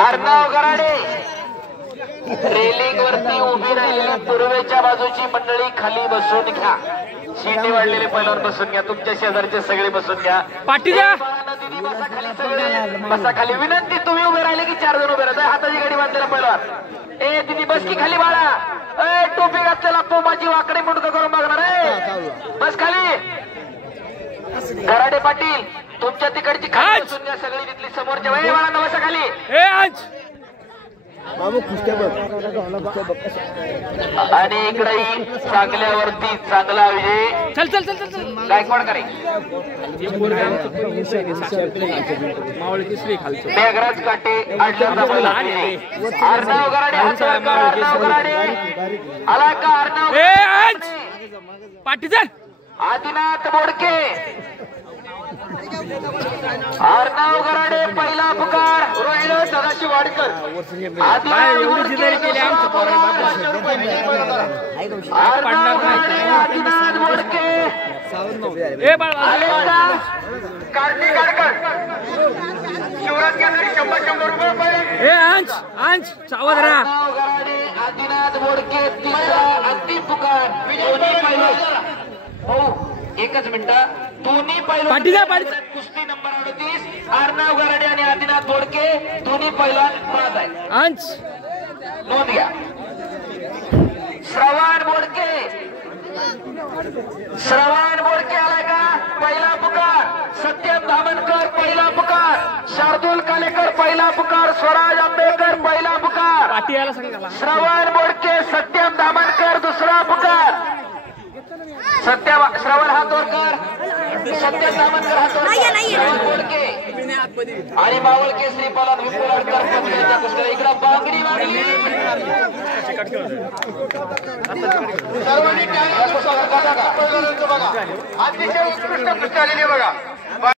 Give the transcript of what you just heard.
Arnav Garade railing वरती उभी राहिलेली पूर्वेच्या बाजूची मंडळी खाली बसून घ्या. शिंदे वाढलेले पैलवान बसून घ्या. तुमच्या शेजारचे सगळे बसून घ्या. पाटीला बसा खाली, सगळे बसा खाली. विनंती, तुम्ही उभे राहिले की 4 जण उभे राहतात. हाताची गाडी बांधलेला पैलवान. ए दिदी बस की खाली बाळा. ए टोपी घातलेला तो माझी वाकडे मुंडक करून बघणार आहे. बस खाली. गराडे पाटील तुमच्या तिकडची खाली बसून घ्या. सगळी तिथली समोरच्या वय बाळा नवसा खाली. आणि इकडेही चांगल्यावरती चांगला विजय. चल चल चल चल गायकवाड करे मेघराज काटे अर्णव गराडे. अर्णव गराडे आला का? अर्णव पाटी चल. आदिनाथ बोडके. अर्णव गराडे पहिला पुकार. रोहित सदाशिव वाडकर. आदिनाथ बोडके. कार्तिक आडकर. शिवराज केंद्रे 100 रुपये. सावध राहा. अर्णव गराडे आदिनाथ बोडके तिसरा अंतिम पुकार. एकच मिनिट. दोन्ही पैलवान कुस्ती नंबर 38 अर्णव गराडे आणि आदिनाथ बोडके दोन्ही पैलवान पळत आहेत. नोंद घ्या. श्रवण बोडके. श्रवण बोडके आलाय का? पहिला पुकार. सत्यम धामणकर पहिला पुकार. शार्दुल कालेकर पहिला पुकार. स्वराज आंबेकर पहिला पुकार. श्रवण बोडके सत्यम धामणकर दुसरा पुकार. श्रवण हातोरकर. सत्यम धामणकर हातोरकर. श्रवण बोडके आणि मावळके श्रीपालन विपुल आडकर पत्नीच्या कुस्त्या. इकडे बांगडी मागली. सर्वांनी अतिशय उत्कृष्ट कुस्ती आलेली बघा.